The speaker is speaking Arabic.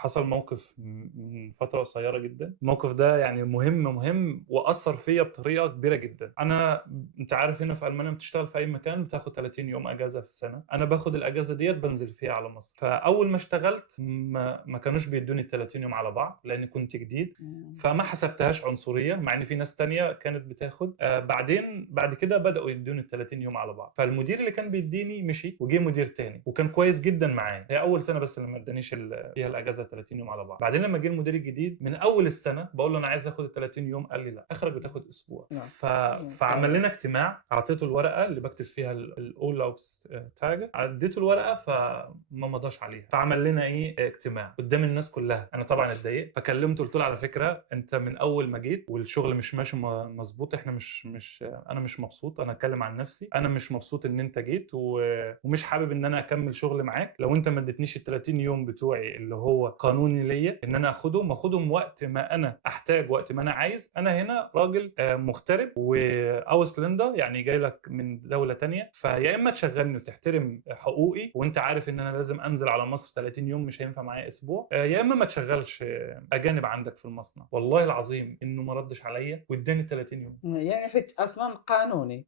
حصل موقف من فترة قصيرة جدًا، الموقف ده يعني مهم وأثّر فيّا بطريقة كبيرة جدًا. أنت عارف هنا في ألمانيا بتشتغل في أي مكان بتاخد 30 يوم أجازة في السنة، أنا باخد الأجازة ديّة بانزل فيها على مصر. فأول ما اشتغلت ما كانوش بيدّوني ال30 يوم على بعض لإني كنت جديد، إمم. فما حسبتهاش عنصرية، مع إن في ناس تانية كانت بتاخد. بعد كده بدأوا يدّوني ال30 يوم على بعض، فالمدير اللي كان بيدّيني مشي وجه مدير تاني وكان كويس جدًا معايا. هي أول سنة بس اللي ما ادّانيش فيها الأجازة 30 يوم على بعض. بعدين لمّا جه المدير الجديد من أول السنة باقول له: "أنا عايز آخد ال30 يوم." قال لي: "لأ، آخرك بتاخد أسبوع." نعم. فعمل صحيح. لنا اجتماع، أعطيته الورقة اللي باكتب فيها الurlaubs Tage، اديته الورقة فما مضاش عليها، فعمل لنا إيه، اجتماع قدّام الناس كلّها. أنا طبعًا اتضايقت، فكلمته قُلت له: "على فكرة أنت من أول ما جيت والشغل مش ماشي مضبوط، إحنا مش أنا مش مبسوط." أنا هاتكلم عن نفسي، "أنا مش مبسوط إن أنت جيت ومش حابب إن أنا أكمّل شغل معاك. لو أنت ما اديتنيش ال30 يوم بتوعي اللي هو قانوني ليّا إن أنا آخُدهم وقت ما أنا أحتاج، وقت ما أنا عايز. أنا هنا راجل مغترب وAusländer يعني جاي لك من دولة تانية، فيا إمّا تشغّلني وتحترم حقوقي وأنت عارف إن أنا لازم أنزل على مصر 30 يوم مش هينفع معايا أسبوع، يا إمّا ما تشغّلش أجانب عندك في المصنع." والله العظيم إنه ما ردّش عليّا وادّاني ال30 يوم. يعني حيت أصلًا قانوني.